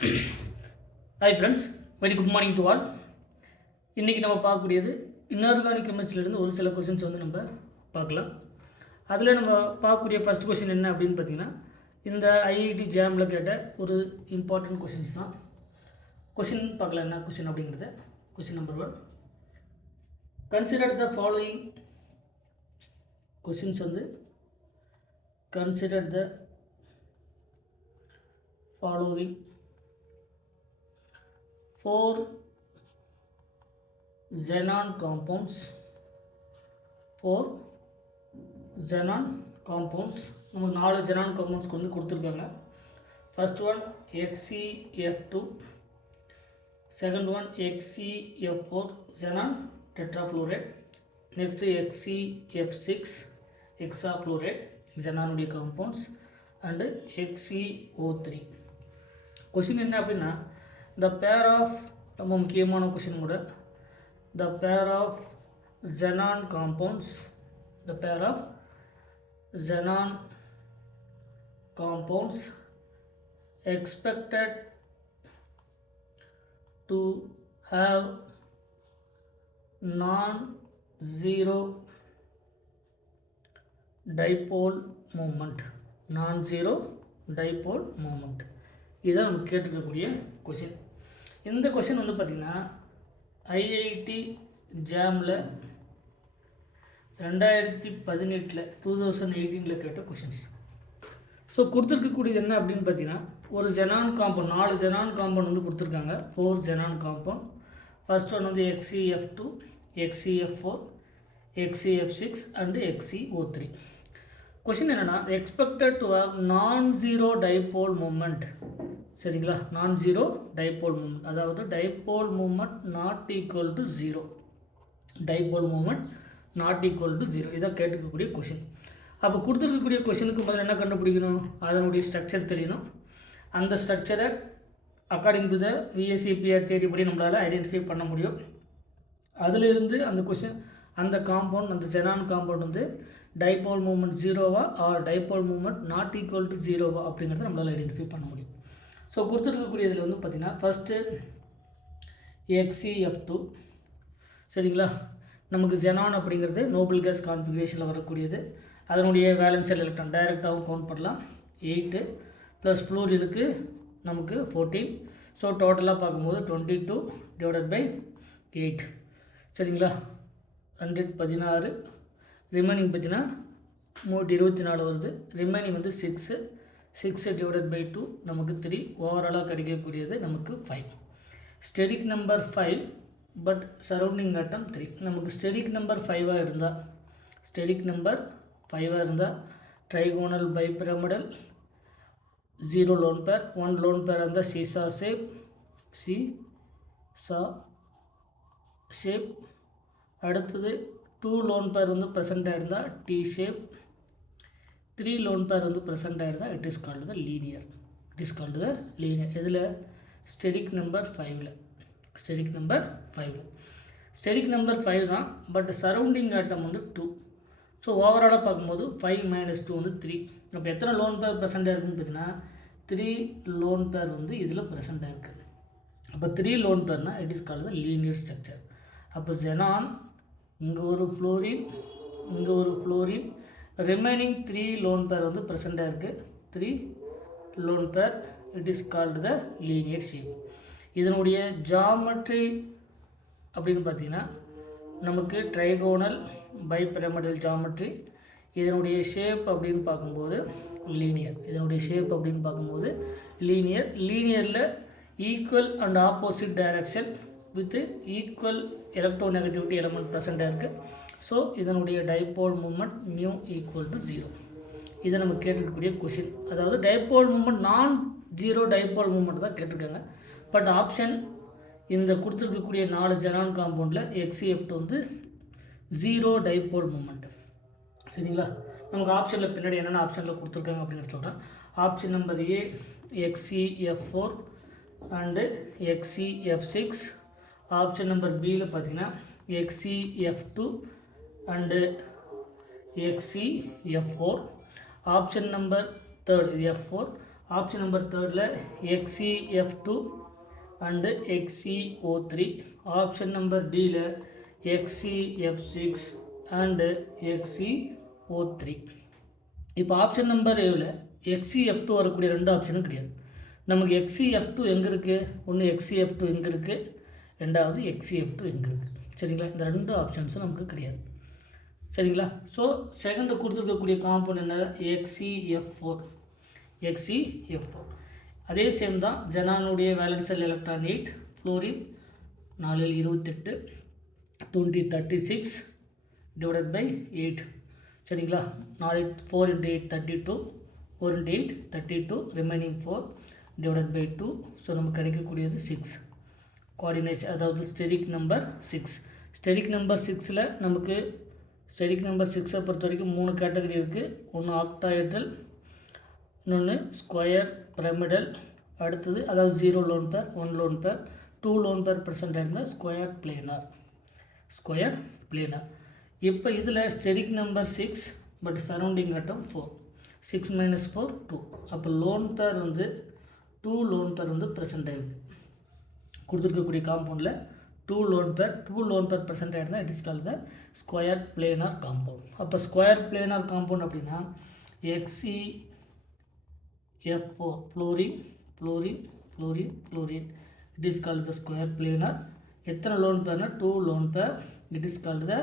Hi friends, very good morning to all. இன்றைக்கி நம்ம பார்க்கக்கூடியது இன்ஆர்கானிக் கெமிஸ்ட்ரியிலேருந்து ஒரு சில கொஷின்ஸ் வந்து நம்ம பார்க்கலாம். அதில் நம்ம பார்க்கக்கூடிய ஃபஸ்ட் கொஷின் என்ன அப்படின்னு பார்த்தீங்கன்னா, இந்த ஐஐடி ஜாமில் கேட்ட ஒரு இம்பார்ட்டன்ட் கொஷின்ஸ் தான். கொஷின் பார்க்கலாம் என்ன கொஷின் அப்படிங்கிறது. Question number 1, consider the following questions வந்து consider the following 4 xenon compounds. 4 xenon compounds. நமக்கு 4 xenon compounds வந்து கொடுத்துருக்காங்க. First one XeF2, second one XeF4 xenon tetrafluoride, next XeF6 hexafluoride xenonuடைய compounds and XeO3. Question என்ன அப்படின்னா, த pair of, ரொம்ப முக்கியமான question கூட, த pair of xenon compounds, the pair of xenon compounds expected to have non-zero dipole moment. non-zero dipole moment இதுதான் நம்ம கேட்டுக்கக்கூடிய question. இந்த question வந்து பார்த்திங்கன்னா ஐஐடி ஜாமில் 2018 கேட்ட கொஷின்ஸ். ஸோ கொடுத்துருக்கக்கூடியது என்ன அப்படின்னு பார்த்தீங்கன்னா, ஒரு ஜெனான் காம்பவுண்ட், 4 ஜெனான் காம்பவுண்ட் வந்து கொடுத்துருக்காங்க. 4 ஜெனான் காம்பவுண்ட். ஃபர்ஸ்ட் ஒன் வந்து XeF2, XeF4, XeF6 and XeO3. Question என்னென்னா, expected to have nonzero dipole moment. சரிங்களா, நான்-ஜீரோ டைபோல் மூமெண்ட், அதாவது dipole moment not equal to zero. Dipole moment not equal to zero, இதான் கேட்டுக்கக்கூடிய question. அப்போ கொடுத்துருக்கக்கூடிய கொஷினுக்கு முதல்ல என்ன கண்டுபிடிக்கணும், அதனுடைய ஸ்ட்ரக்சர் தெரியணும். அந்த ஸ்ட்ரக்சரை according to the VSEPR theory படி நம்மளால் ஐடென்டிஃபை பண்ண முடியும். அதிலிருந்து அந்த கொஷின், அந்த காம்பவுண்ட், அந்த ஜெனான் காம்பவுண்ட் வந்து டைபோல் மூமெண்ட் ஜீரோவா or dipole moment not equal to ஜீரோவா அப்படிங்கிறத நம்மளால் ஐடென்டிஃபை பண்ண முடியும். ஸோ கொடுத்துருக்கக்கூடியதில் வந்து பார்த்திங்கன்னா, ஃபஸ்ட்டு XeF2. சரிங்களா, நமக்கு ஜெனான் அப்படிங்கிறது நோபல் கேஸ் கான்ஃபிகரேஷனில் வரக்கூடியது. அதனுடைய வேலன்சியல் எலக்ட்ரான் டைரெக்டாகவும் கவுண்ட் பண்ணலாம். 8 ப்ளஸ் ஃப்ளூரினுக்கு நமக்கு 14. ஸோ டோட்டலாக பார்க்கும்போது 22 டிவைடட் பை 8. சரிங்களா, 116. ரிமைனிங் பார்த்தீங்கன்னா 124 வருது. ரிமைனிங் வந்து 6 டிவைடட் பை 2 நமக்கு 3. ஓவராலாக கிடைக்கக்கூடியது நமக்கு 5. ஸ்டெரிக் நம்பர் 5, பட் சரௌண்டிங் ஆட்டம் 3. நமக்கு ஸ்டெரிக் நம்பர் 5ஆக இருந்தால் trigonal bipyramidal, 0 loan pair, 1 lone pair இருந்தால் சீசா ஷேப். அடுத்தது 2 லோன் பேர் வந்து ப்ரெசென்ட் ஆகிருந்தால் டி ஷேப். 3 லோன் பேர் வந்து ப்ரெசென்ட் ஆகிருந்தால் it is called the linear. இதில் ஸ்டெரிக் நம்பர் 5ல் ஸ்டெரிக் நம்பர் 5 தான், பட் சரௌண்டிங் ஆட்டம் வந்து 2. ஸோ ஓவராலாக பார்க்கும்போது 5 - 2 வந்து 3. அப்போ எத்தனை லோன் பேர் ப்ரெசென்ட் ஆகிருக்குன்னு பார்த்தீங்கன்னா 3 லோன் பேர் வந்து இதில் ப்ரெசென்ட் ஆகிருக்கு. அப்போ 3 லோன் பேர்னால் it is called the linear structure. அப்போ ஜெனான், இங்கே ஒரு ஃப்ளோரின், ரிமைனிங் 3 லோன் பேர் வந்து ப்ரெசென்ட் ஆகிருக்கு. 3 lone pair, it is called the linear shape. இதனுடைய ஜாமெட்ரி அப்படின்னு பார்த்தீங்கன்னா நமக்கு ட்ரைகோனல் பைபிரமிடல் ஜாமெட்ரி. இதனுடைய ஷேப் அப்படின்னு பார்க்கும்போது லீனியரில் equal and opposite direction with equal electronegativity element present இருக்குது. ஸோ இதனுடைய dipole moment mu equal to 0. இதை நம்ம கேட்டிருக்கக்கூடிய கொஷின். அதாவது dipole moment nonzero dipole moment தான் கேட்டிருக்காங்க. பட் ஆப்ஷன் இந்த கொடுத்துருக்கக்கூடிய 4 ஜெனான் காம்பவுண்டில் XeF2 வந்து 0 டைபோல் மூமெண்ட். சரிங்களா, நமக்கு ஆப்ஷனில் பின்னாடி என்னென்ன ஆப்ஷனில் கொடுத்துருக்காங்க அப்படின்னு சொல்கிறேன். Option number A XeF4 and XeF6. Option number பியில் பார்த்தீங்கன்னா XeF2 and XeF4. Option number third இது F4. ஆப்ஷன் நம்பர் தேர்டில் XeF2 and XeO3. Option number டியில் XeF6 அண்டு XeO3. இப்போ ஆப்ஷன் நம்பர் ஏவில் XeF2 வரக்கூடிய ரெண்டு ஆப்ஷனும் கிடையாது. நமக்கு XeF2 எங்கே இருக்குது? ஒன்று XeF2 எங்கே இருக்குது, ரெண்டாவது XeF2 எங்கே இருக்குது. சரிங்களா, இந்த ரெண்டு ஆப்ஷன்ஸும் நமக்கு கிடையாது. சரிங்களா. ஸோ செகண்டு கொடுத்துருக்கக்கூடிய காம்பவுண்ட் என்ன? XeF4. XeF4 அதே சேம் தான். ஜெனானுடைய வேலன்சல் எலக்ட்ரான் 8, ஃப்ளோரின் 4 28, 20 36 டிவைடட் பை 8. சரிங்களா. 4 4 × 8 32, 4 × 8 32, ரிமைனிங் 4 டிவைடட் பை 2. ஸோ நமக்கு கிடைக்கக்கூடியது 6 கோஆர்டினேட்ஸ், அதாவது ஸ்டெரிக் நம்பர் 6. ஸ்டெரிக் நம்பர் 6ல் நமக்கு ஸ்டெரிக் நம்பர் 6 பொறுத்த வரைக்கும் 3 கேட்டகரி இருக்குது. ஒன்று ஆக்டாஹெட்ரல், இன்னொன்று ஸ்கொயர் பிரமிடல், அடுத்தது அதாவது 0 லோன் பேர், 1 லோன் பேர், 2 லோன் பேர் ப்ரெசென்ட் இருந்தால் ஸ்கொயர் பிளேனார். இப்போ இதில் ஸ்டெரிக் நம்பர் 6 பட் சரௌண்டிங் அட்டம் 4. 6 - 4 2. அப்போ லோன் பேர் வந்து 2 லோன் பேர் வந்து ப்ரெசென்ட் ஆகிருக்கு. கொடுத்துருக்கக்கூடிய காம்பவுண்டில் 2 லோன் பேர் ப்ரெசென்ட் ஆகிருந்தால் it is called the square planar compound. அப்போ ஸ்கொயர் பிளேனார் காம்பவுண்ட் அப்படின்னா XeF4 fluorine it is called the square planar. எத்தனை லோன் பேர்னா 2 lone pair. It is called the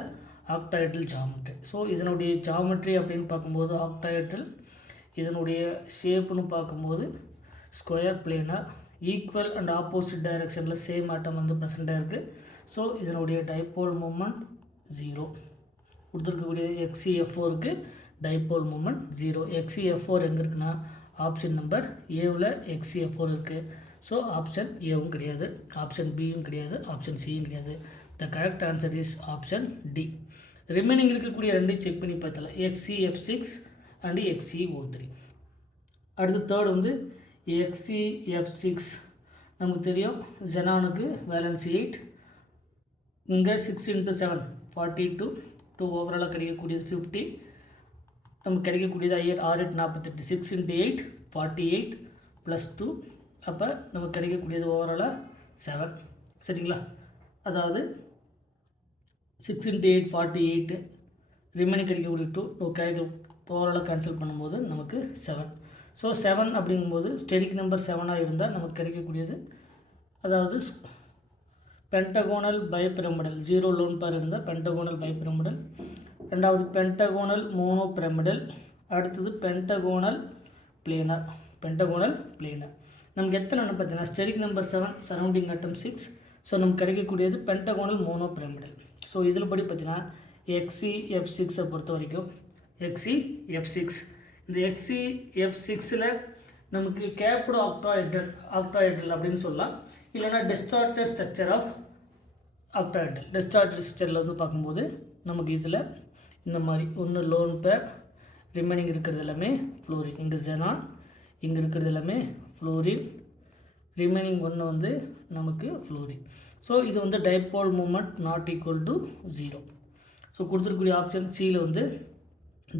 octahedral geometry. So இதனுடைய geometry அப்படின்னு பார்க்கும்போது octahedral, இதனுடைய ஷேப்புன்னு பார்க்கும்போது square planar. Equal and opposite டைரெக்ஷனில் சேம் ஆட்டம் வந்து ப்ரெசென்ட்டாக இருக்குது. ஸோ இதனுடைய டைபோல் மூமெண்ட் 0. கொடுத்துருக்கக்கூடிய XeF4க்கு டைபோல் மூமெண்ட் 0. XeF4 எங்கே இருக்குன்னா ஆப்ஷன் நம்பர் ஏவில் XeF4 இருக்குது. ஸோ ஆப்ஷன் ஏவும் கிடையாது, ஆப்ஷன் பியும் கிடையாது, ஆப்ஷன் சியும் கிடையாது. The correct answer is option D. Remaining இருக்கக்கூடிய ரெண்டையும் செக் பண்ணி பார்த்தலாம், XeF6 அண்டு XeO3. அடுத்து தேர்ட் வந்து XeF6. நமக்கு தெரியும் ஜெனானுக்கு வேலன்ஸ் 8, இங்கே 6 × 7 42, 2 ஓவராலாக கிடைக்கக்கூடியது 50. நமக்கு கிடைக்கக்கூடியது 6 8 48, 6 × 8 48 + 2. அப்போ நமக்கு கிடைக்கக்கூடியது ஓவராலாக 7. சரிங்களா, அதாவது 6 × 8 48, ரிமைனிங் கிடைக்கக்கூடிய 2 கிடைக்க ஓவராலாக கேன்சல் பண்ணும்போது நமக்கு 7. ஸோ 7 அப்படிங்கும்போது ஸ்டெரிக் நம்பர் 7ஆக இருந்தால் நமக்கு கிடைக்கக்கூடியது, அதாவது பென்டகோனல் பைபிரமிடல். 0 லோன் பேர் இருந்தால் பென்டகோனல் பைபிரமிடல், ரெண்டாவது பென்டகோனல் மோனோ பிரமிடல், அடுத்தது பென்டகோனல் பிளேனர். நமக்கு எத்தனை பார்த்தீங்கன்னா ஸ்டெரிக் நம்பர் 7, சரௌண்டிங் அட்டம் 6. ஸோ நமக்கு கிடைக்கக்கூடியது பென்டகோனல் மோனோ பிரமிடல். ஸோ இதில் படி பார்த்தீங்கன்னா XeF6 பொறுத்த வரைக்கும் XeF6, இந்த XeF6ல் நமக்கு கேப்டு ஆக்டாஹெட்ரல் அப்படின்னு சொல்லலாம், இல்லைனா distorted structure of octahedral. Distorted ஸ்ட்ரக்சரில் வந்து பார்க்கும்போது நமக்கு இதில் இந்த மாதிரி ஒன்று லோன் பேர், ரிமைனிங் இருக்கிறது எல்லாமே ஃப்ளோரின். இங்கே ஜெனான், இங்கே இருக்கிறது எல்லாமே ஃப்ளோரின், ரிமைனிங் ஒன்று வந்து நமக்கு ஃப்ளோரின். ஸோ இது வந்து dipole moment not equal to 0. So கொடுத்துருக்கக்கூடிய ஆப்ஷன் சியில் வந்து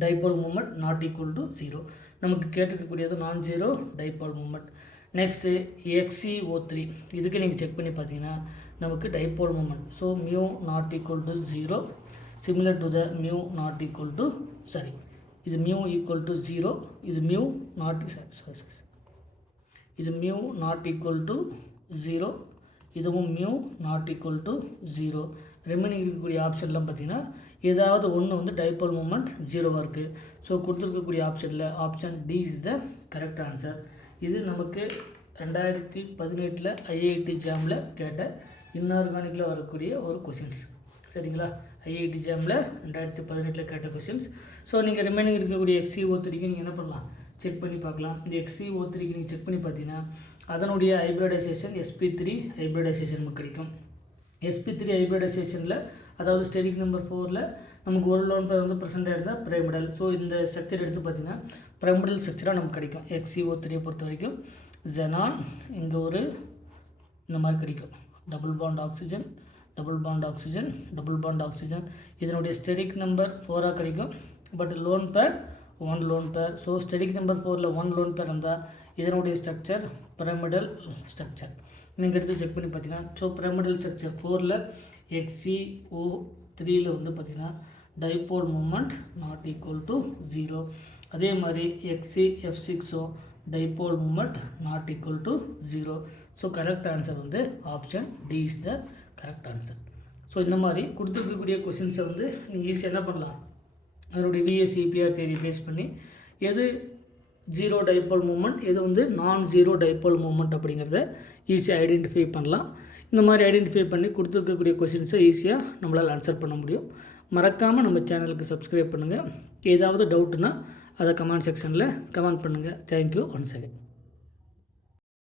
dipole moment not equal to 0. நமக்கு கேட்டிருக்கக்கூடியது நான் zero dipole moment. Next XeO3, இதுக்கு நீங்கள் செக் பண்ணி பார்த்தீங்கன்னா நமக்கு dipole moment. So mu not equal to 0, similar to the mu not equal to இது மியூ ஈக்குவல் டு 0, இது மியூ நாட் ஈக்குவல் டு 0, இதுவும் mu not equal to 0. Remaining இருக்கக்கூடிய ஆப்ஷன்லாம் பார்த்தீங்கன்னா ஏதாவது ஒன்று வந்து டைபோல் மூமெண்ட் 0வாக இருக்குது. ஸோ கொடுத்துருக்கக்கூடிய ஆப்ஷனில் option D is the correct answer. இது நமக்கு 2018 IIT ஜாமில் கேட்ட இன்ஆர்கானிக்கில் வரக்கூடிய ஒரு கொஷின்ஸ். சரிங்களா, IIT ஜாமில் 2018 கேட்ட கொஷின்ஸ். ஸோ நீங்கள் ரிமைனிங் இருக்கக்கூடிய XeO3க்கு நீங்கள் என்ன பண்ணலாம், செக் பண்ணி பார்க்கலாம். இந்த XeO3க்கு நீங்கள் செக் பண்ணி பார்த்தீங்கன்னா அதனுடைய ஹைப்ரிடைசேஷன் sp3 ஹைப்ரிடைசேஷன் நமக்கு கிடைக்கும். sp3 ஹைப்ரிடைசேஷனில் அதாவது ஸ்டெரிக் நம்பர் 4ல் நமக்கு ஒரு லோன் பேர் வந்து ப்ரெசென்ட் ஆகிருந்தால் பிரமிடல். ஸோ இந்த ஸ்ட்ரக்சர் எடுத்து பார்த்திங்கன்னா பிரமிடல் ஸ்ட்ரக்சராக நமக்கு கிடைக்கும். XeO3 பொறுத்த வரைக்கும் ஜெனான் இங்கே ஒரு இந்த மாதிரி கிடைக்கும், double bond oxygen, double bond oxygen, double bond oxygen. இதனுடைய ஸ்டெரிக் நம்பர் 4ஆக கிடைக்கும், but lone pair 1 lone pair. So steric number 4ல் 1 லோன் பேர் இருந்தால் இதனுடைய ஸ்ட்ரக்சர் பிரமிடல் ஸ்ட்ரக்சர். நீங்கள் எடுத்து செக் பண்ணி பார்த்தீங்கன்னா ஸோ பிரமிடல் ஸ்ட்ரக்சர் 4ல் XeO3ல் வந்து பார்த்திங்கன்னா dipole moment not equal to 0. அதே மாதிரி XeF6 dipole moment not equal to 0. So correct answer வந்து option D is the correct answer. So இந்த மாதிரி கொடுத்துருக்கக்கூடிய கொஷின்ஸை வந்து நீங்கள் ஈஸியாக என்ன பண்ணலாம், அதனுடைய விஎஸ்சி பிஆர் தியரி பேஸ் பண்ணி எது ஜீரோ டைபோல் மூமெண்ட் எது வந்து நான் ஜீரோ டைபோல் மூமெண்ட் அப்படிங்கிறத ஈஸியாக ஐடென்டிஃபை பண்ணலாம். இந்த மாதிரி ஐடென்டிஃபை பண்ணி கொடுத்துருக்கக்கூடிய கொஷின்ஸை ஈஸியாக நம்மளால் ஆன்சர் பண்ண முடியும். மறக்காமல் நம்ம சேனலுக்கு சப்ஸ்கிரைப் பண்ணுங்கள். ஏதாவது டவுட்டுன்னா அதை கமெண்ட் செக்ஷனில் கமெண்ட் பண்ணுங்கள். Thank you once again.